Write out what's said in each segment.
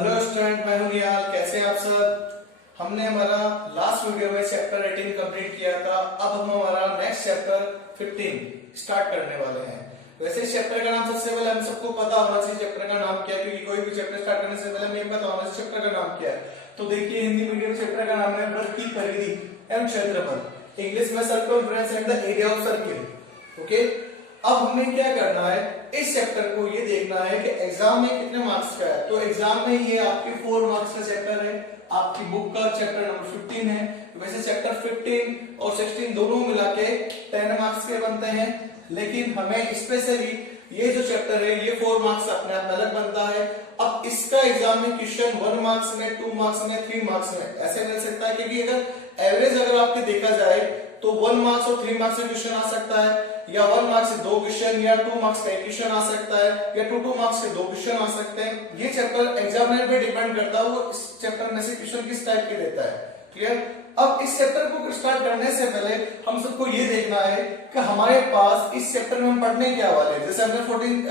Hello student, मैं हूं निहाल। कैसे हैं आप सब? हमने हमारा लास्ट वीडियो में चैप्टर 18 कंप्लीट किया था। अब हम हमारा नेक्स्ट चैप्टर 15 स्टार्ट करने वाले हैं। वैसे इस चैप्टर का नाम सबसे पहले हम सबको पता होना चाहिए चैप्टर का नाम क्या है, क्योंकि कोई भी चैप्टर स्टार्ट करने से पहले हमें पता होना चाहिए चैप्टर का नाम क्या है। तो देखिए, हिंदी मीडियम चैप्टर का नाम है वृत्त की परिधि एवं क्षेत्रफल। इंग्लिश में circumference and the area of circle. Okay, अब हमें क्या करना है, इस चैप्टर को ये देखना है कि एग्जाम में कितने मार्क्स का है। तो एग्जाम में ये आपके 4 मार्क्स का चैप्टर है। आपकी बुक का चैप्टर नंबर 15 है। वैसे चैप्टर 15 और 16 दोनों मिला के 10 मार्क्स के बनते हैं, लेकिन हमें स्पेशली ये जो चैप्टर है ये 4 मार्क्स अपने आप अलग बनता है। अब इसका एग्जाम में क्वेश्चन 1 मार्क्स में, 2 मार्क्स में, 3 मार्क्स में ऐसे मिल सकता है, क्योंकि अगर एवरेज अगर आपके देखा जाए तो 1 मार्क्स और 3 मार्क्स का क्वेश्चन आ सकता है, या 1 मार्क्स से 2 क्वेश्चन, या 2 मार्क्स का एक क्वेश्चन आ सकता है, या 2 मार्क्स से 2 क्वेश्चन आ सकते हैं। ये चैप्टर एग्जामिनर पे डिपेंड करता है, वो इस चैप्टर में से क्वेश्चन किस टाइप के देता है। क्लियर? अब इस चैप्टर को स्टार्ट करने से पहले हम सबको ये देखना है कि हमारे पास इस चैप्टर में हम पढ़ने क्या वाले हैं। जैसे हमने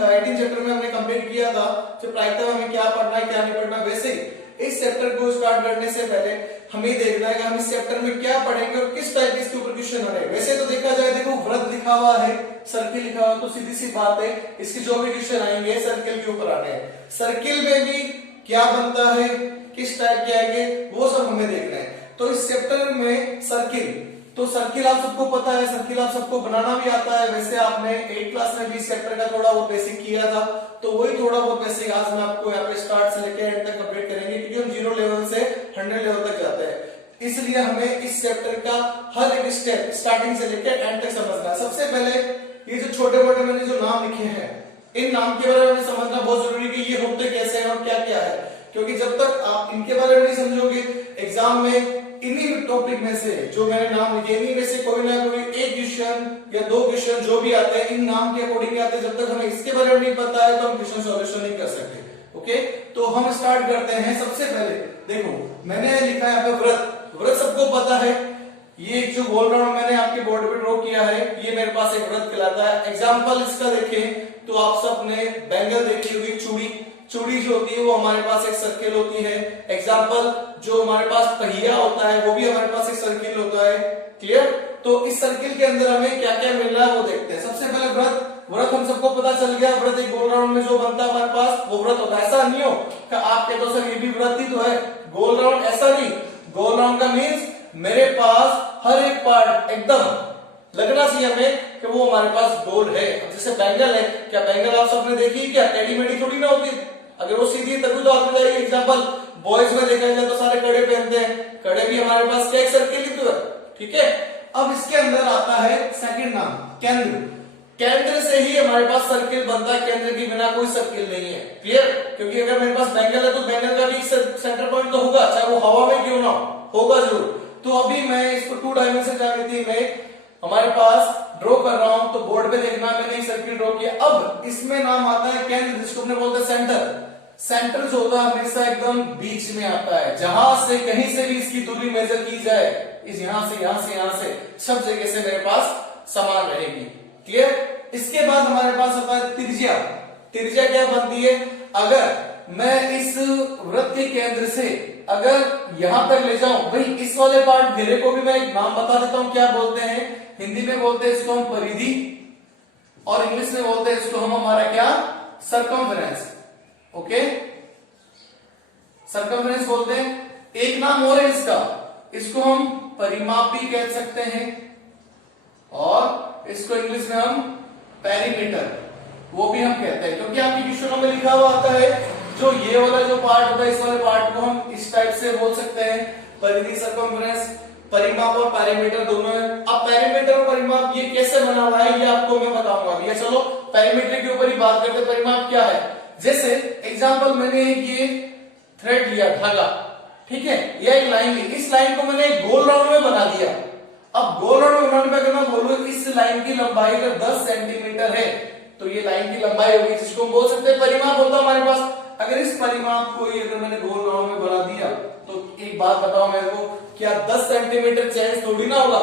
18 चैप्टर में हमने कंप्लीट किया था, जो प्रायिकता में क्या पढ़ना है क्या नहीं पढ़ना, वैसे ही इस चैप्टर को स्टार्ट करने से पहले हमें देखना है कि हम इस चैप्टर में क्या पढ़ेंगे और किस टाइप के इसके ऊपर क्वेश्चन आ रहे हैं। वैसे तो देखा जाए, देखो वृत्त लिखा हुआ है, सर्किल लिखा हुआ, तो सीधी सी बात है इसके जो भी क्वेश्चन आएंगे सर्किल के ऊपर आने हैं। सर्किल में भी क्या बनता है, किस टाइप के आएंगे, वो सब हमें देखना है। तो इस चैप्टर में सर्किल, तो सर्किल आप सबको पता है, सर्किल आप सबको बनाना भी आता है। वैसे आपने 8th क्लास में भी इस चैप्टर का थोड़ा बहुत बेसिक किया था, तो वही थोड़ा बहुत बेसिक आज मैं आपको यहाँ पे स्टार्ट से लेकर एंड तक कंप्लीट करेंगे, क्योंकि हम 0 लेवल से 100 लेवल तक जाते हैं। इसलिए हमें इस चैप्टर का हर एक स्टेप स्टार्टिंग से लेकर एंड तक समझना है। सबसे पहले ये जो छोटे मोटे मैंने जो नाम लिखे हैं, इन नाम के बारे में समझना बहुत जरूरी है कि ये होते कैसे हैं और क्या क्या है, क्योंकि जब तक आप इनके बारे में नहीं समझोगे एग्जाम में इन्हीं टॉपिक में से जो मैंने नाम लिखे, इन्हीं में से कोई ना कोई एक क्वेश्चन या 2 क्वेश्चन जो भी आते हैं इन नाम के अकॉर्डिंग आते हैं। जब तक हमें इसके बारे में नहीं पता है तो हम क्वेश्चन सॉल्यूशन नहीं कर सकते। ओके, तो हम स्टार्ट करते हैं। सबसे पहले देखो, मैंने लिखा है यहाँ पे वृत्त। वृत्त सबको पता है, ये जो गोल राउंड मैंने आपके बोर्ड पे ड्रॉ किया है, ये मेरे पास एक वृत्त कहलाता है। एग्जाम्पल इसका देखें तो आप सबने बैंगल देखी होगी, चूड़ी। चूड़ी जो होती है वो हमारे पास एक सर्किल होती है। एग्जाम्पल जो हमारे पास पहिया होता है वो भी हमारे पास एक सर्किल होता है। क्लियर? तो इस सर्किल के अंदर हमें क्या क्या मिल रहा है वो देखते हैं। सबसे पहले वृत्त। वृत्त हम सबको पता चल गया, वृत्त एक गोल राउंड में जो बनता है हमारे पास वो वृत्त होता है। ऐसा नहीं हो कि आप कहते हो सर ये भी वृत्त ही तो है, गोल राउंड, ऐसा नहीं। गोल राउंड का मीन्स मेरे पास हर एक पार्ट एकदम लगना चाहिए हमें कि वो हमारे पास गोल है। जैसे बैंगल है, क्या बैंगल आप सबने देखी, क्या टेढ़ी मेढ़ी थोड़ी ना होती, अगर वो सीधी है तभी तो आपको जाएगी। एग्जाम्पल बॉयज में देखा जाए तो सारे कड़े पहनते हैं, कड़े भी हमारे पास क्या एक सर्किल ही तो है। ठीक है, अब इसके अंदर आता है सेकंड नाम केंद्र। केंद्र से ही हमारे पास सर्किल बनता है, केंद्र के बिना कोई सर्किल नहीं है। क्लियर? क्योंकि अगर मेरे पास बैंगल है तो बैंगल का भी सेंटर पॉइंट तो होगा, चाहे वो हवा में क्यों ना होगा जरूर। तो अभी मैं इसको 2 डायमेंशन ज्यामिति में हमारे पास ड्रॉ कर रहा हूं, तो बोर्ड पे देखना मैंने एक सर्किल ड्रॉ किया। अब इसमें नाम आता है केंद्र, जिसको हमने बोलते हैं सेंटर। सेंटर जो होता है हमेशा एकदम बीच में आता है, जहां से कहीं से भी इसकी दूरी मेजर की जाए, इस यहां से यहां से यहां से सब जगह से मेरे पास समान रहेगी। क्लियर? इसके बाद हमारे पास आता है त्रिज्या। त्रिज्या क्या बनती है, अगर मैं इस वृत्त के केंद्र से अगर यहां तक ले जाऊं, भाई इस वाले पार्ट घेरे को भी मैं एक नाम बता देता हूं, क्या बोलते हैं हिंदी में, बोलते हैं इसको हम परिधि, और इंग्लिश में बोलते हैं इसको हम हमारा क्या, सर्कमफ्रेंस। ओके, सर्कमफ्रेंस बोलते हैं। एक नाम और है इसका, इसको हम परिमाप भी कह सकते हैं, और इसको इंग्लिश में हम पेरीमीटर वो भी हम कहते हैं, क्योंकि आपके क्वेश्चनों में लिखा हुआ आता है जो ये वाला जो पार्ट होता है इस वाले पार्ट को हम इस टाइप से बोल सकते हैं, परिधि, सर्कमफ्रेंस। परिमाप और पेरीमीटर दोनों है। अब पेरीमीटर और परिमाप ये कैसे बना हुआ है ये आपको मैं बताऊंगा अभी। चलो पेरीमीटर के ऊपर ही बात करते हैं, परिमाप क्या है। जैसे एग्जांपल मैंने ये थ्रेड लिया, धागा, ठीक है, यह एक लाइन ली, इस लाइन को मैंने एक गोल राउंड में बना दिया। अब गोल राउंड बनाने में अगर मैं बोलूं इस लाइन की लंबाई अगर 10 सेंटीमीटर है तो ये लाइन की लंबाई होगी, जिसको हम बोल सकते हैं परिमाप होता है हमारे पास। अगर इस परिमाप को अगर मैंने गोल राउंड में बना दिया तो एक बात बताओ मेरे को, क्या 10 सेंटीमीटर चेंज थोड़ी ना होगा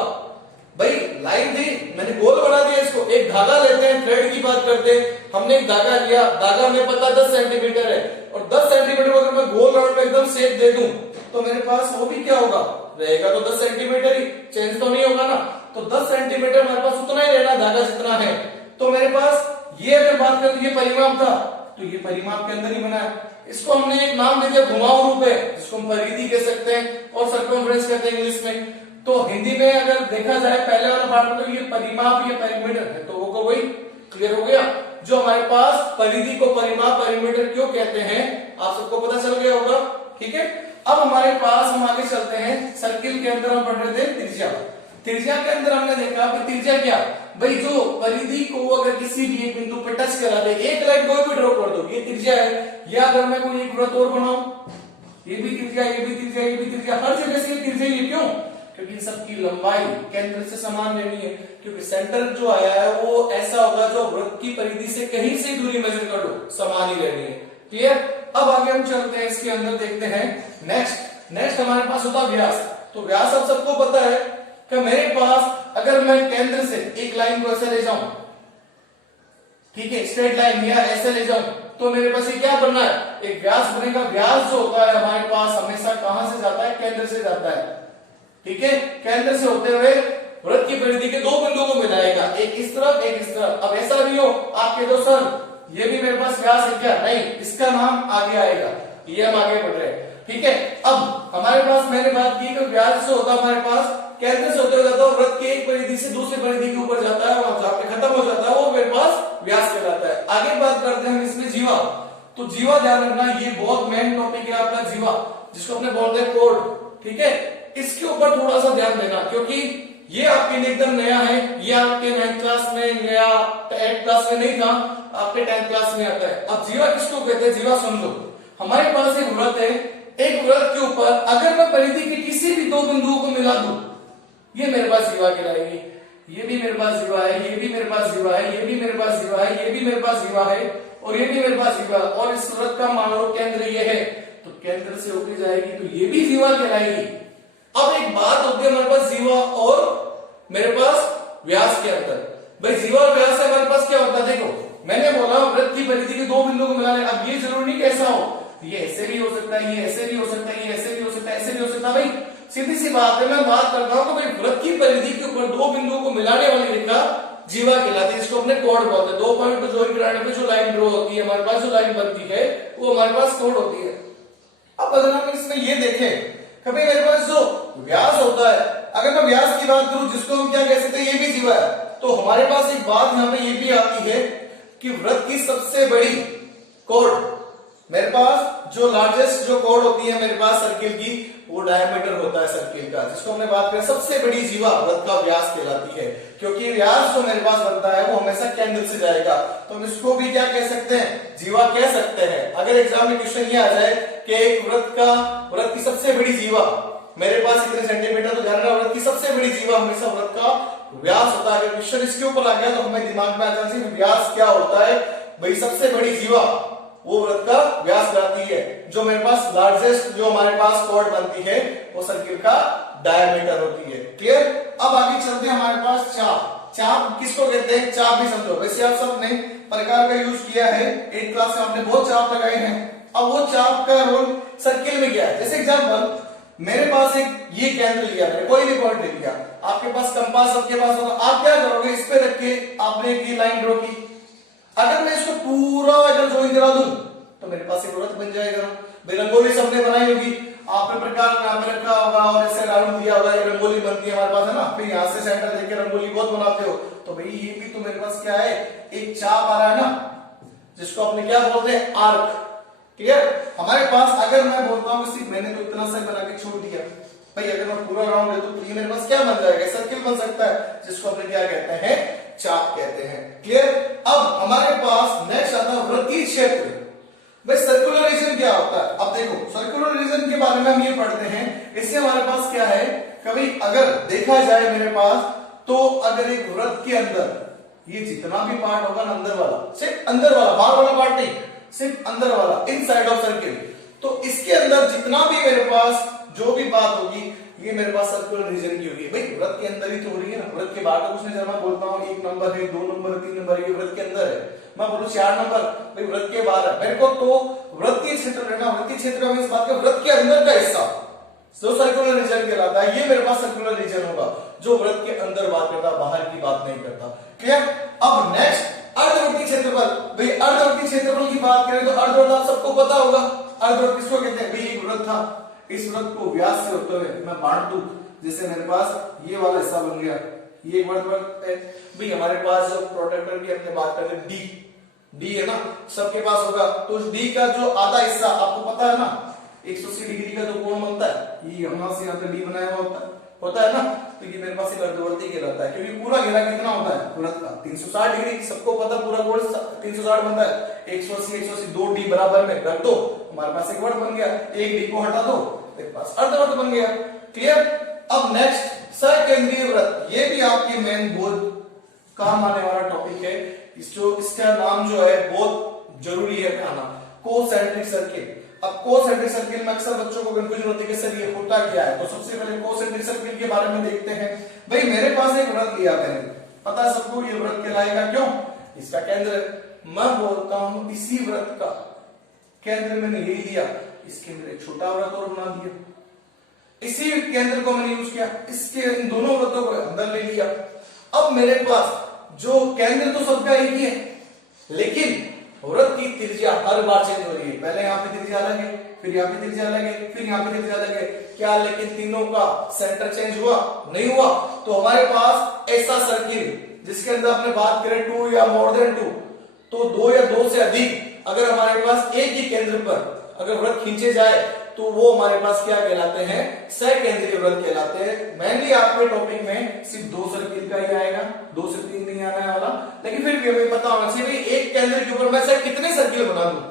भाई। लाइन थी, मैंने गोल बना दिया इसको। एक धागा लेते हैं, थ्रेड की बात करते हैं, हमने एक धागा लिया, धागा हमें पता 10 सेंटीमीटर है, और 10 सेंटीमीटर को अगर मैं गोल राउंड में एकदम शेप दे दूं तो मेरे पास वो भी क्या होगा रहेगा, तो 10 सेंटीमीटर ही, चेंज तो नहीं होगा ना। तो 10 सेंटीमीटर मेरे पास उतना ही रहना धागा जितना है। तो मेरे पास ये अगर बात करें तो ये परिमाप था, तो ये परिमाप के अंदर ही बना है। इसको हमने एक नाम दे दिया घुमाव रूप है, जिसको हम परिधि कह सकते हैं और सर्कमफ्रेंस कहते हैं इंग्लिश में। तो हिंदी में अगर देखा जाए पहले वाला पार्ट में तो ये परिमाप, ये पेरीमीटर है, तो वो वही क्लियर हो गया। जो हमारे पास परिधि को परिमाप पेरीमीटर क्यों कहते हैं आप सबको पता चल गया होगा, ठीक है। अब हमारे पास हम आगे चलते हैं, सर्किल के अंदर हम पढ़ रहे थे त्रिज्या। त्रिज्या के अंदर हमने देखा त्रिज्या क्या, भाई जो परिधि को अगर किसी भी एक बिंदु पर टच करा दे, एक लाइन कोई भी ड्रॉ कर दो, ये त्रिज्या है। या अगर मैं कोई एक वृत्त और बनाऊं, ये भी त्रिज्या, ये भी त्रिज्या, ये भी त्रिज्या, हर जगह से ये त्रिज्या, ये क्यों, क्योंकि इन सबकी लंबाई केंद्र से समान रहनी है। क्योंकि सेंटर जो आया है वो ऐसा होगा जो वृत्त की परिधि से कहीं से दूरी मेजर कर लो, समान ही रहनी है, क्लियर। अब आगे हम चलते हैं, इसके अंदर देखते हैं नेक्स्ट हमारे पास होता व्यास। तो व्यास आप सबको पता है कि मेरे पास अगर मैं केंद्र से एक लाइन को ऐसे ले जाऊं, ठीक है, स्ट्रेट लाइन या ऐसे ले जाऊं, तो मेरे पास ये क्या बनना है, एक व्यास बनेगा। व्यास जो होता है हमारे पास हमेशा कहां से जाता है, केंद्र से जाता है, ठीक है। केंद्र से होते हुए वृत्त की परिधि के दो बिंदुओं को मिलाएगा, एक इस तरफ एक इस तरफ। अब ऐसा नहीं हो आपके दो सर ये भी मेरे पास व्यास है क्या, नहीं, इसका नाम आगे आएगा, ये हम आगे बढ़ रहे हैं, ठीक है। अब हमारे पास मैंने बात की कि व्यास जो होता है हमारे पास केंद्र से होते हुए जाता है, वृत्त की एक परिधि से दूसरी परिधि के ऊपर जाता है, वहां जाके खत्म हो जाता है, वो मेरे पास व्यास कहलाता है। आगे बात करते हैं इसमें जीवा। तो जीवा ध्यान रखना, ये बहुत मेन टॉपिक है आपका जीवा, जिसको अपने बोलते हैं कोड, ठीक है। इसके ऊपर थोड़ा सा ध्यान देना, क्योंकि ये आपके लिए एकदम नया है, ये आपके 9th क्लास में नया 8th क्लास में नहीं था, आपके 10th क्लास में आता है। अब जीवा किसको कहते हैं, जीवा सुन लो। हमारे पास एक वृत्त है, एक वृत्त के ऊपर अगर मैं परिधि के किसी भी दो बिंदुओं को मिला दूं, ये मेरे पास जीवा कहलाएगी। ये भी मेरे पास जीवा है, ये भी मेरे पास जीवा है, ये भी मेरे पास जीवा है, ये भी मेरे पास जीवा है, और ये भी मेरे पास जीवा है। और इस वृत्त का मान लो केंद्र ये है, तो केंद्र से होकर जाएगी, तो ये भी जीवा कहलाएगी। अब एक बात होती है हमारे पास जीवा और मेरे पास व्यास के अंदर, भाई जीवा और व्यास से हमारे पास क्या होता है, देखो मैंने बोला वृत्त की परिधि के दो बिंदुओं को मिलाने। अब ये जरूरी नहीं कैसा हो, ये ऐसे भी हो सकता है, ये ऐसे भी हो सकता है, ये ऐसे भी हो सकता है, ऐसे भी हो सकता है। भाई सीधी सी बात है, मैं बात करता हूं कि भाई वृत्त की परिधि के ऊपर दो बिंदुओं को मिलाने वाली रेखा जीवा कहलाती है, जिसको अपने कोड बोलते हैं। दो पॉइंट को ज्वाइन कराने पे जो लाइन ड्रॉ होती है, हमारे पास जो लाइन बनती है वो हमारे पास कोड होती है। अब अगर हम इसमें ये देखें कभी मेरे पास जो व्यास होता है, अगर मैं व्यास की बात करूं जिसको हम क्या कह सकते हैं, ये भी जीवा है, तो हमारे पास एक बात यहाँ पे ये भी आती है कि वृत्त की सबसे बड़ी कोड, मेरे पास जो लार्जेस्ट जो कोड होती है मेरे पास सर्किल की, वो डायमीटर होता है सर्किल का, जिसको हमने बात करें सबसे बड़ी जीवा वृत्त का व्यास कहलाती है। क्योंकि व्यास जो मेरे पास बनता है वो हमेशा केंद्र से जाएगा, तो हम इसको भी क्या कह सकते हैं, जीवा कह सकते हैं। अगर एग्जाम में क्वेश्चन ये आ जाए कि एक वृत्त की सबसे बड़ी जीवा मेरे पास इतने सेंटीमीटर, तो ध्यान रखना वृत्त की सबसे बड़ी जीवा हमेशा वृत्त का व्यास होता है। अगर क्वेश्चन इसके ऊपर आ गया तो हमें दिमाग में आ जाना चाहिए व्यास क्या होता है, भाई सबसे बड़ी जीवा वो वृत्त का व्यास बनाती है। जो मेरे पास लार्जेस्ट जो हमारे पास कोड बनती है वो सर्किल का डायमीटर होती है, क्लियर। अब आगे चलते हैं, हमारे पास चाप। चाप किसको कहते हैं, चाप भी समझो। वैसे आप सबने प्रकार का यूज किया है, 8th क्लास में आपने बहुत चाप लगाए हैं। अब वो चाप का रोल सर्किल में क्या है, जैसे एग्जांपल मेरे पास एक ये केंद्र लिया, मैंने कोई भी पॉइंट ले लिया, आपके पास कंपास आपके पास होगा, आप क्या करोगे, इस पे रख के आपने एक लाइन ड्रॉ की। अगर मैं इसको पूरा अगर ज्वाइन करा दूं तो मेरे पास एक वृत्त बन जाएगा। भाई रंगोली सबने बनाई होगी, आपने प्रकार यहाँ पे रखा होगा और ऐसे राउंड दिया होगा, ये रंगोली बनती है हमारे पास, है ना। फिर यहाँ से सेंटर देख के रंगोली बहुत बनाते हो, तो भाई ये भी तो मेरे पास क्या है, एक चाप आ रहा है ना, जिसको अपने क्या बोलते हैं, आर्क, क्लियर। हमारे पास अगर मैं बोलता हूँ सिर्फ मैंने तो इतना सा बना के छोड़ दिया, भाई अगर मैं पूरा राउंड ले तो ये मेरे पास क्या बन जाएगा, सर्किल बन सकता है, जिसको अपने क्या कहते हैं, चाप कहते हैं, क्लियर। अब हमारे पास नेक्स्ट आता है वृत्तीय क्षेत्र। भाई सर्कुलर रीजन क्या होता है, अब देखो सर्कुलर रीजन के बारे में हम ये पढ़ते हैं, इससे हमारे पास क्या है, कभी अगर देखा जाए मेरे पास, तो अगर एक वृत्त के अंदर ये जितना भी पार्ट होगा ना अंदर वाला, सिर्फ अंदर वाला, बाहर वाला पार्ट नहीं, सिर्फ अंदर वाला, इनसाइड ऑफ सर्किल, तो इसके अंदर जितना भी मेरे पास जो भी बात होगी ये मेरे पास सर्कुलर रीजन की होगी। भाई वृत्त के अंदर ही तो हो रही है ना, वृत्त के बाहर का कुछ नहीं। जब मैं बोलता हूँ 1 नंबर है, 2 नंबर है, 3 नंबर है, ये वृत्त के अंदर है। मैं बोलूँ 4 नंबर, भाई वृत्त के बाहर है। मेरे को तो वृत्तीय क्षेत्र लेना, वृत्तीय क्षेत्र में इस बात का वृत्त के अंदर का हिस्सा जो सर्कुलर रीजन कहलाता है, ये मेरे पास सर्कुलर रीजन होगा जो वृत्त के अंदर बात करता, बाहर की बात नहीं करता। क्लियर? अब नेक्स्ट अर्धवृत्तीय क्षेत्रफल। भाई अर्धवृत्तीय क्षेत्रफल की बात करें तो अर्धवृत्त आप सबको पता होगा। अर्धवृत्त किसको कहते हैं? भाई एक वृत्त था, इस वृत्त को व्यास से होते हुए मैं बांट दूं, जैसे मेरे पास ये वाला हिस्सा बन गया, ये एक वृत्त है। भाई हमारे पास जो प्रोटेक्टर की हमने बात करते हैं डी है ना, सबके पास होगा। तो उस डी का जो आधा हिस्सा आपको पता है ना, 180 डिग्री का जो कोण बनता है, ये यहाँ से यहाँ पे डी बनाया हुआ होता है ना, तो ये मेरे पास एक अर्धवर्ती कहलाता है। क्योंकि पूरा घेरा कितना होता है वृत्त का? 360 डिग्री, सबको पता, पूरा कोण 360 बनता है। 180 2 डी बराबर में रख दो, हमारे पास एक वृत्त बन गया। एक डी को हटा दो, मेरे पास अर्धवृत्त बन गया। क्लियर? अब नेक्स्ट सकेंद्रीय वृत्त, ये भी आपके मेन बहुत काम आने वाला टॉपिक है। इसका नाम जो है बहुत जरूरी है आना, कोसेंट्रिक सर्किल। अब कोसेंट्रिक सर्किल में अक्सर बच्चों को कंफ्यूजन होती है कि सर ये होता क्या है। तो सबसे पहले कोसेंट्रिक सर्किल के बारे में देखते हैं। भाई मेरे पास एक वृत्त लिया मैंने, पता है सबको ये वृत्त कहलाएगा, क्यों? इसका केंद्र, मैं बोलता हूं इसी वृत्त का केंद्र मैंने ले लिया, इसके अंदर एक छोटा वृत्त और बना दिया। इसी केंद्र को मैंने यूज किया, इसके इन दोनों वृत्तों को अंदर ले लिया। अब मेरे पास जो केंद्र तो सबका एक ही है, लेकिन वृत्त की त्रिज्या हर बार चेंज हो रही है। पहले यहाँ पे त्रिज्या अलग है, फिर यहाँ पे त्रिज्या अलग है, फिर यहाँ पे त्रिज्या अलग है। क्या लेकिन तीनों का सेंटर चेंज हुआ? नहीं हुआ। तो हमारे पास ऐसा सर्किल जिसके अंदर आपने बात करें 2 या मोर देन 2, तो 2 या 2 से अधिक अगर हमारे पास एक ही केंद्र पर अगर वृत्त खींचे जाए तो वो हमारे पास क्या कहलाते हैं? सकेंद्रीय वृत्त कहलाते हैं। मेनली आपके टॉपिक में सिर्फ 2 सर्किल का ही आएगा, 2 से 3 नहीं आने वाला, लेकिन फिर भी हमें पता होना चाहिए एक केंद्र के ऊपर मैं से कितने सर्किल बना दूं।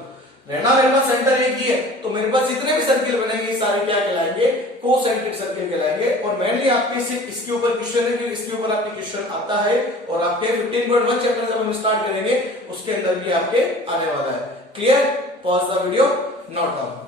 रहना मेरे पास सेंटर एक ही है, तो मेरे पास जितने भी सर्किल बनेंगे सारे क्या कहलाएंगे? कोसेंट्रिक सर्किल कहलाएंगे। और मेनली आपके सिर्फ इसके ऊपर क्वेश्चन है, इसके ऊपर आपके क्वेश्चन आता है और आपके 15.1 चैप्टर जब हम स्टार्ट करेंगे उसके अंदर भी आपके आने वाला है। Clear? Pause the video, note down.